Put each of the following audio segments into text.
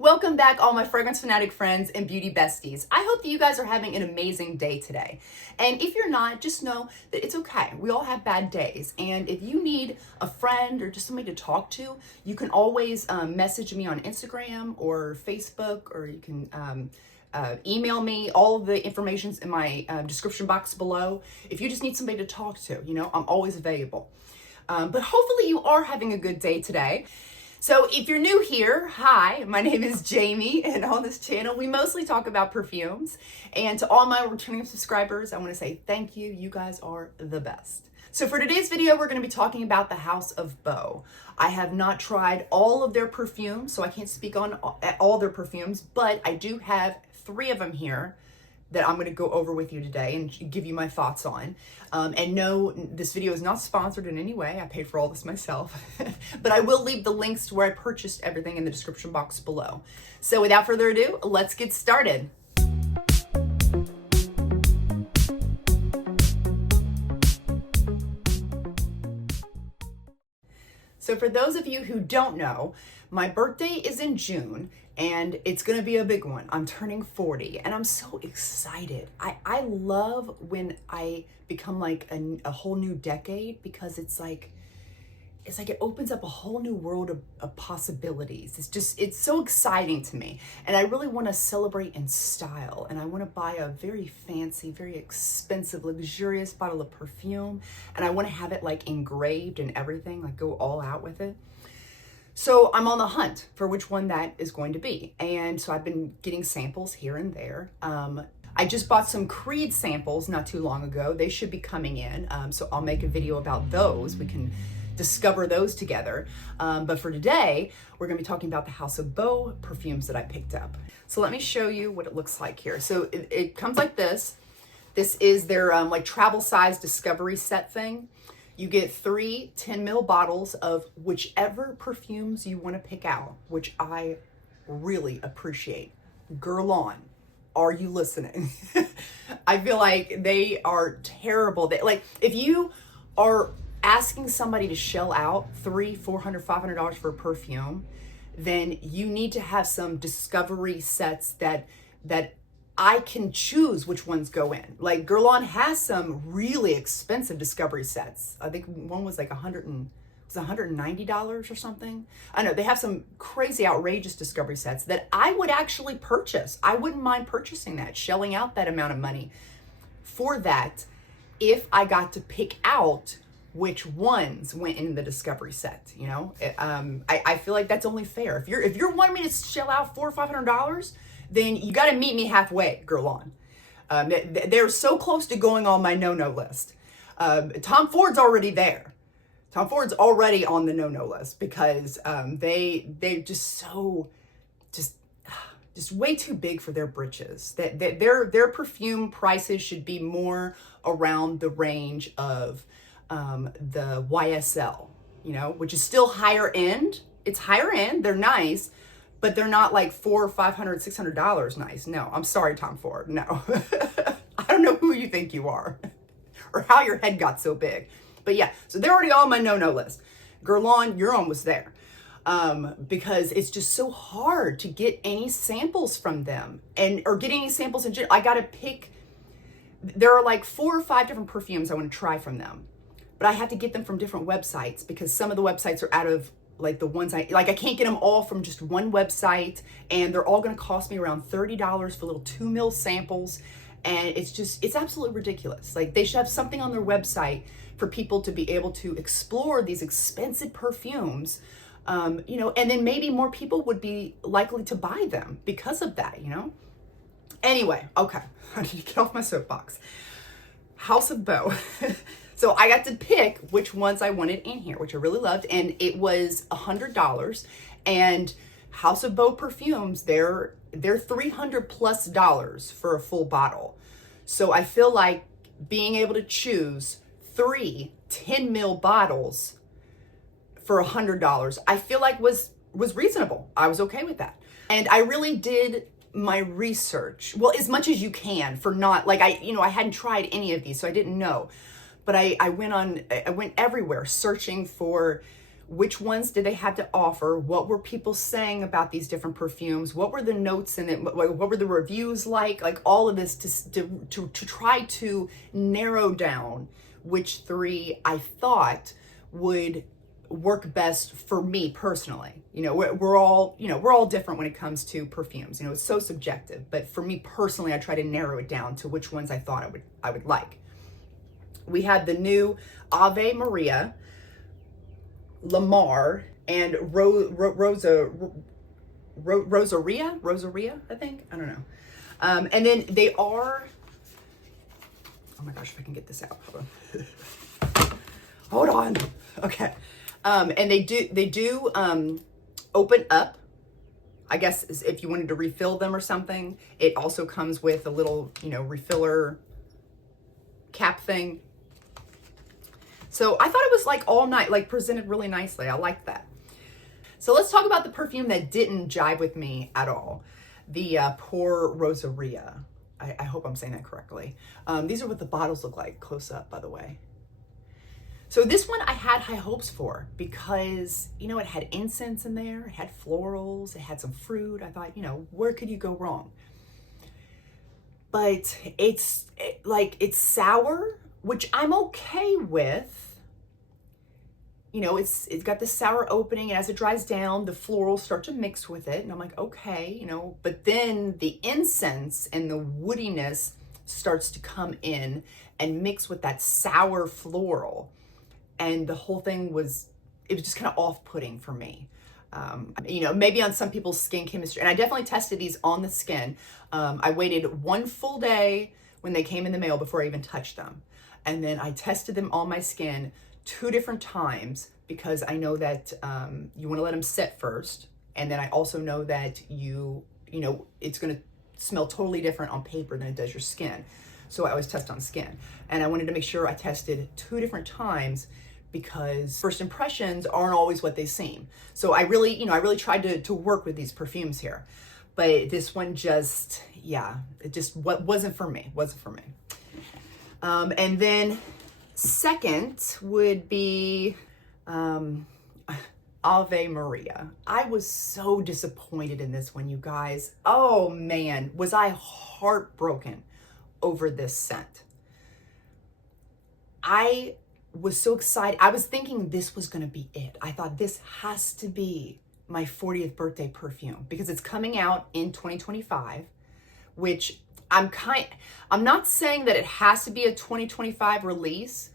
Welcome back, all my fragrance fanatic friends and beauty besties. I hope that you guys are having an amazing day today. And if you're not, just know that it's okay. We all have bad days. And if you need a friend or just somebody to talk to, you can always message me on Instagram or Facebook, or you can email me. All of the information's in my description box below. If you just need somebody to talk to, I'm always available. But hopefully you are having a good day today. So if you're new here, hi, my name is Jamie, and on this channel, we mostly talk about perfumes. And to all my returning subscribers, I want to say thank you. You guys are the best. So for today's video, we're going to be talking about the House of Beau. I have not tried all of their perfumes, so I can't speak on all their perfumes, but I do have 3 of them here that I'm going to go over with you today and give you my thoughts on. And no, this video is not sponsored in any way. I paid for all this myself. But I will leave the links to where I purchased everything in the description box below. So without further ado, let's get started. So for those of you who don't know, my birthday is in June, and it's gonna be a big one. I'm turning 40, and I'm so excited. I love when I become like a whole new decade, because it's like it opens up a whole new world of possibilities. It's so exciting to me. And I really want to celebrate in style. And I want to buy a very fancy, very expensive, luxurious bottle of perfume. And I want to have it like engraved and everything, like go all out with it. So I'm on the hunt for which one that is going to be. And so I've been getting samples here and there. I just bought some Creed samples not too long ago. They should be coming in. So I'll make a video about those. We can discover those together. But for today, we're gonna be talking about the House of Beau perfumes that I picked up. So let me show you what it looks like here. So it comes like this. This is their like travel size discovery set thing. You get 3 10 ml bottles of whichever perfumes you want to pick out, which I really appreciate. Girl on, are you listening? I feel like they are terrible. Like if you are asking somebody to shell out $300, $400, $500 for a perfume, then you need to have some discovery sets that I can choose which ones go in. Like Guerlain has some really expensive discovery sets. I think one was like $190 or something. I know they have some crazy, outrageous discovery sets that I would actually purchase. I wouldn't mind purchasing that, shelling out that amount of money for that if I got to pick out which ones went in the discovery set. I feel like that's only fair. If you're wanting me to shell out $400 or $500, then you got to meet me halfway, Guerlain. They're so close to going on my no-no list. Tom Ford's already there. Tom Ford's already on the no-no list because they're just way too big for their britches. Their perfume prices should be more around the range of the YSL, which is still higher end. It's higher end. They're nice, but they're not like $400, $500, $600 nice. No, I'm sorry, Tom Ford. No, I don't know who you think you are or how your head got so big. But yeah, so they're already on my no-no list. Guerlain, you're almost there. Because it's just so hard to get any samples from them or get any samples in general. I got to pick. There are like 4 or 5 different perfumes I want to try from them, but I have to get them from different websites because some of the websites are out of like the ones I can't get them all from just one website, and they're all going to cost me around $30 for little 2 ml samples. And it's absolutely ridiculous. Like they should have something on their website for people to be able to explore these expensive perfumes. And then maybe more people would be likely to buy them because of that, Anyway, okay, I need to get off my soapbox. House of Beau. So I got to pick which ones I wanted in here, which I really loved, and it was $100. And House of Beau perfumes, they're $300+ for a full bottle. So I feel like being able to choose 3 10 ml bottles for $100, I feel like was reasonable. I was okay with that. And I really did my research, well, as much as you can, for not like I hadn't tried any of these, so I didn't know. But I went everywhere searching for which ones did they have to offer, what were people saying about these different perfumes, what were the notes in it, what were the reviews like all of this to try to narrow down which 3 I thought would work best for me personally. You know, we're all different when it comes to perfumes. You know, it's so subjective, but for me personally, I try to narrow it down to which ones I thought I would like. We had the new Ave Maria, Lamar, and Rosaria, I think. I don't know. And then they are, oh my gosh, if I can get this out. Hold on. Okay. And they do open up. I guess if you wanted to refill them or something, it also comes with a little, refiller cap thing. So I thought it was like all night, like presented really nicely. I liked that. So let's talk about the perfume that didn't jive with me at all. The Pour Rosaria. I hope I'm saying that correctly. These are what the bottles look like close up, by the way. So this one I had high hopes for because, it had incense in there, it had florals, it had some fruit. I thought, where could you go wrong? But it's sour, which I'm okay with. It's got this sour opening, and as it dries down, the florals start to mix with it, and I'm like, okay, but then the incense and the woodiness starts to come in and mix with that sour floral, and the whole thing was just kind of off-putting for me. Maybe on some people's skin chemistry, and I definitely tested these on the skin. I waited 1 full day when they came in the mail before I even touched them. And then I tested them on my skin 2 different times because I know that you want to let them sit first. And then I also know that it's going to smell totally different on paper than it does your skin. So I always test on skin. And I wanted to make sure I tested 2 different times because first impressions aren't always what they seem. So I really tried to work with these perfumes here. But this one wasn't for me. And then second would be Ave Maria. I was so disappointed in this one, you guys. Oh man, was I heartbroken over this scent. I was so excited. I was thinking this was going to be it. I thought this has to be my 40th birthday perfume because it's coming out in 2025, which I'm not saying that it has to be a 2025 release,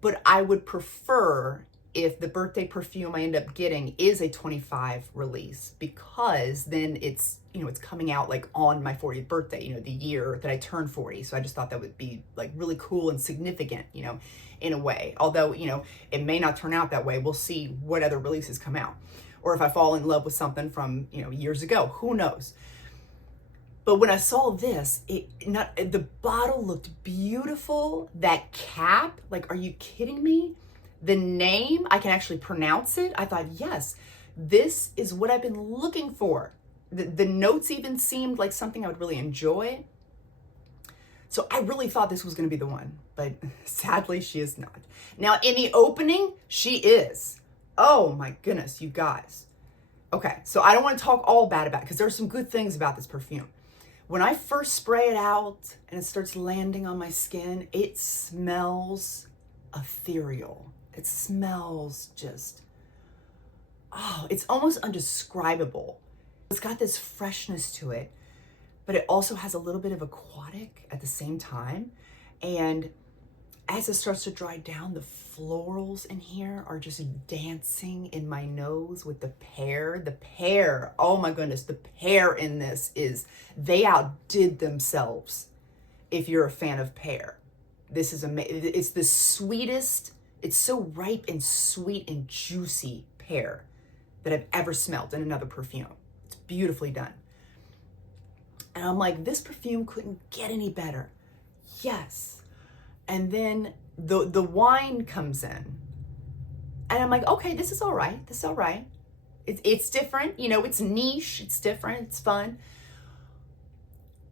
but I would prefer if the birthday perfume I end up getting is a 25 release because then it's coming out like on my 40th birthday, the year that I turned 40. So I just thought that would be like really cool and significant, in a way. Although, it may not turn out that way. We'll see what other releases come out. Or if I fall in love with something from, years ago, who knows? But when I saw this, the bottle looked beautiful. That cap, like, are you kidding me? The name, I can actually pronounce it. I thought, yes, this is what I've been looking for. The notes even seemed like something I would really enjoy. So I really thought this was going to be the one, but sadly she is not. Now in the opening, she is. Oh my goodness, you guys. Okay, so I don't want to talk all bad about it because there are some good things about this perfume. When I first spray it out and it starts landing on my skin, it smells ethereal. It smells it's almost undescribable. It's got this freshness to it, but it also has a little bit of aquatic at the same time. And as it starts to dry down, the florals in here are just dancing in my nose with the pear. The pear, oh my goodness, the pear in this they outdid themselves if you're a fan of pear. This is amazing. It's the sweetest, it's so ripe and sweet and juicy pear that I've ever smelled in another perfume. It's beautifully done. And I'm like, this perfume couldn't get any better. Yes. And then the wine comes in. And I'm like, okay, this is all right. This is all right. It's different. It's niche. It's different. It's fun.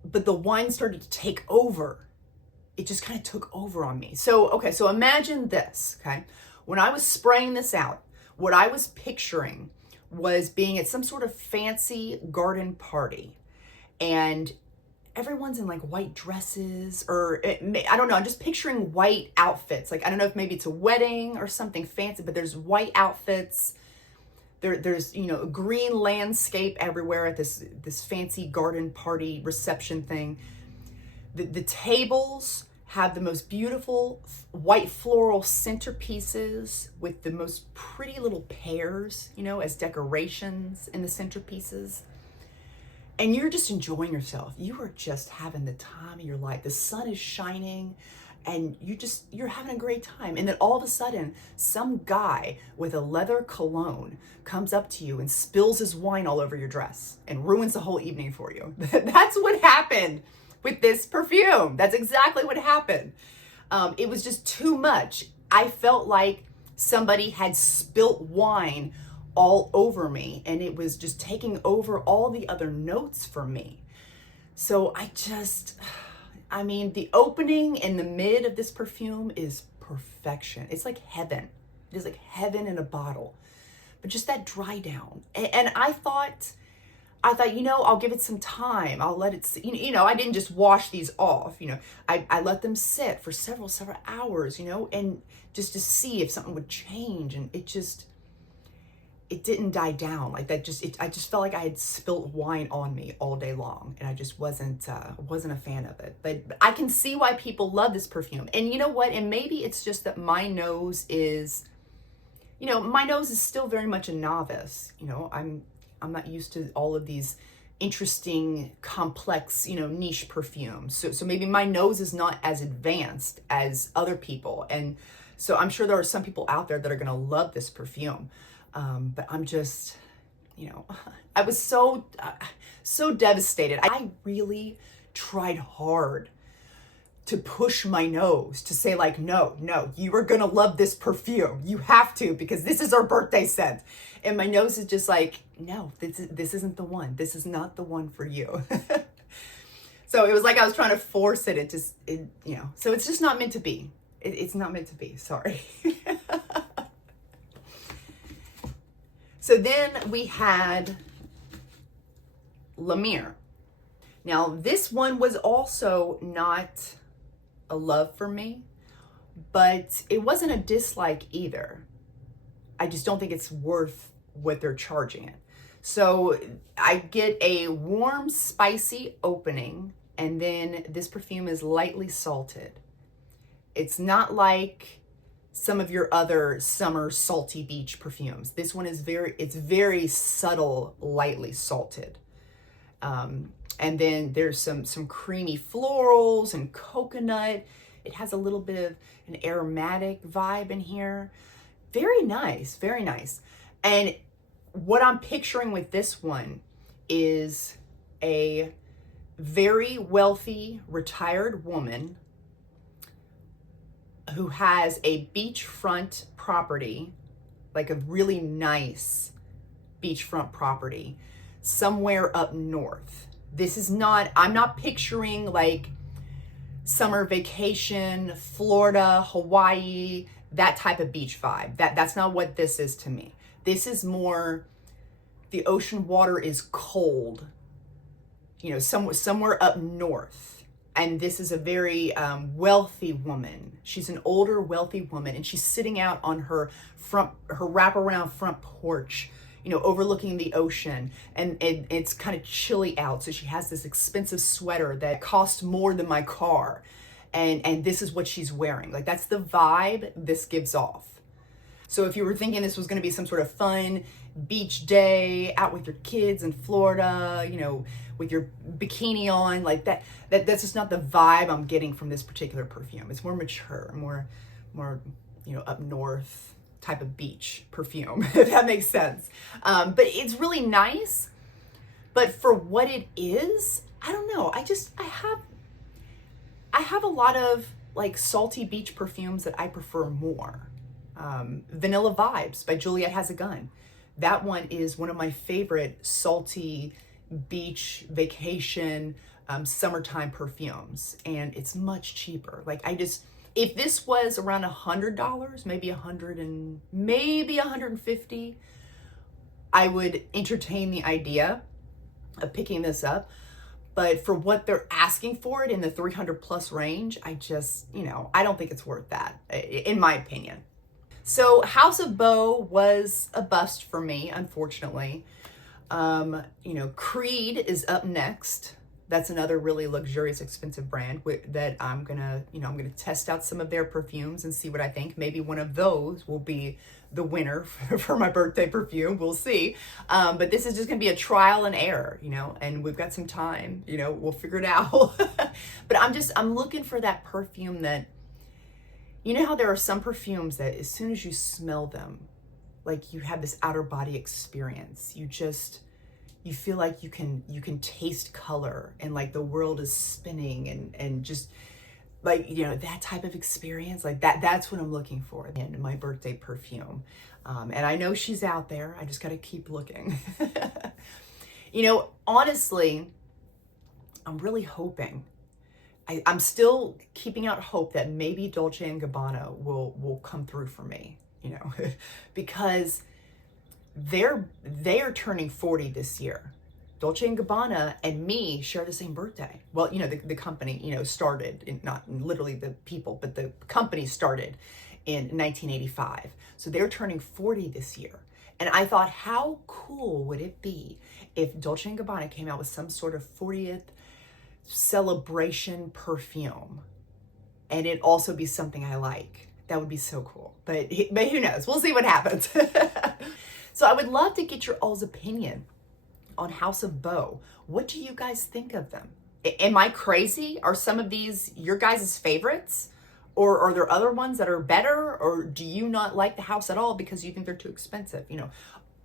But the wine started to take over. It just kind of took over on me. So, okay, so imagine this, okay? When I was spraying this out, What I was picturing was being at some sort of fancy garden party, and everyone's in like white dresses, or I don't know, I'm just picturing white outfits. Like, I don't know if maybe it's a wedding or something fancy, but there's white outfits. There's, you know, a green landscape everywhere at this fancy garden party reception thing. The tables have the most beautiful white floral centerpieces with the most pretty little pears, you know, as decorations in the centerpieces. And you're just enjoying yourself. You are just having the time of your life. The sun is shining and you're having a great time. And then all of a sudden, some guy with a leather cologne comes up to you and spills his wine all over your dress and ruins the whole evening for you. That's what happened with this perfume. That's exactly what happened. It was just too much. I felt like somebody had spilt wine all over me, and it was just taking over all the other notes for me. So I mean, the opening and the mid of this perfume is perfection. It's like heaven. It is like heaven in a bottle. But just that dry down. And I thought, you know, I'll give it some time. I'll let it, you know, I didn't just wash these off, you know, I let them sit for several hours, you know, and just to see if something would change. And it didn't die down like that. I just felt like I had spilt wine on me all day long, and I just wasn't a fan of it. But I can see why people love this perfume. And you know what? And maybe it's just that my nose is, you know, my nose is still very much a novice. You know, I'm not used to all of these interesting, complex, you know, niche perfumes. So maybe my nose is not as advanced as other people. And so I'm sure there are some people out there that are going to love this perfume. But I'm just, you know, I was so devastated. I really tried hard to push my nose to say like, no, you are going to love this perfume. You have to, because this is our birthday scent. And my nose is just like, no, this isn't the one. This is not the one for you. So it was like I was trying to force it. You know, so it's just not meant to be. It's not meant to be. Sorry. So then we had La Mer. Now this one was also not a love for me, but it wasn't a dislike either. I just don't think it's worth what they're charging it. So I get a warm, spicy opening, and then this perfume is lightly salted. It's not like some of your other summer salty beach perfumes. This one is very subtle, lightly salted. And then there's some creamy florals and coconut. It has a little bit of an aromatic vibe in here. Very nice, very nice. And what I'm picturing with this one is a very wealthy, retired woman who has a beachfront property, like a really nice beachfront property somewhere up north. I'm not picturing like summer vacation, Florida, Hawaii, that type of beach vibe. That's not what this is to me. This is more, the ocean water is cold, you know, somewhere up north. And this is a very wealthy woman. She's an older, wealthy woman, and she's sitting out on her wraparound front porch, you know, overlooking the ocean. And it's kind of chilly out, so she has this expensive sweater that costs more than my car. And this is what she's wearing. Like, that's the vibe this gives off. So if you were thinking this was going to be some sort of fun beach day out with your kids in Florida, you know, with your bikini on, like that's just not the vibe I'm getting from this particular perfume. It's more mature, more, you know, up north type of beach perfume, if that makes sense. But it's really nice. But for what it is, I don't know. I have a lot of like salty beach perfumes that I prefer more. Vanilla Vibes by Juliet Has a Gun. That one is one of my favorite salty beach vacation summertime perfumes, and it's much cheaper. Like, If this was around $100, maybe maybe 150, I would entertain the idea of picking this up. But for what they're asking for it in the 300 plus range, I just, I don't think it's worth that, in my opinion. So House of Beau was a bust for me, unfortunately. Creed is up next. That's another really luxurious, expensive brand that I'm gonna test out some of their perfumes and see what I think. Maybe one of those will be the winner for my birthday perfume. We'll see. But this is just gonna be a trial and error, and we've got some time, we'll figure it out. But I'm looking for that perfume that, how there are some perfumes that as soon as you smell them, like you have this outer body experience. You feel like you can taste color and like the world is spinning and just like, that type of experience, like that's what I'm looking for in my birthday perfume. And I know she's out there. I just got to keep looking. Honestly, I'm really hoping, I'm still keeping out hope that maybe Dolce & Gabbana will come through for me, because they are turning 40 this year. Dolce & Gabbana and me share the same birthday. Well, the company, started, not literally the people, but the company started in 1985. So they're turning 40 this year. And I thought, how cool would it be if Dolce & Gabbana came out with some sort of 40th celebration perfume, and it also be something I like? That would be so cool. But who knows? We'll see what happens. So I would love to get your all's opinion on House of Beau. What do you guys think of them? Am I crazy? Are some of these your guys' favorites? Or are there other ones that are better? Or do you not like the house at all because you think they're too expensive?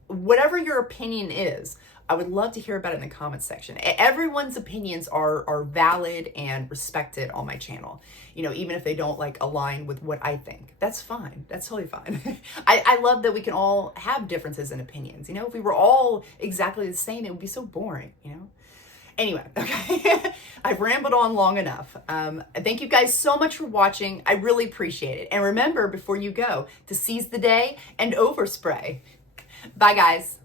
Whatever your opinion is, I would love to hear about it in the comments section. Everyone's opinions are valid and respected on my channel. Even if they don't align with what I think, that's fine. That's totally fine. I love that we can all have differences in opinions. If we were all exactly the same, it would be so boring, Anyway, okay, I've rambled on long enough. Thank you guys so much for watching. I really appreciate it. And remember, before you go, to seize the day and overspray. Bye, guys.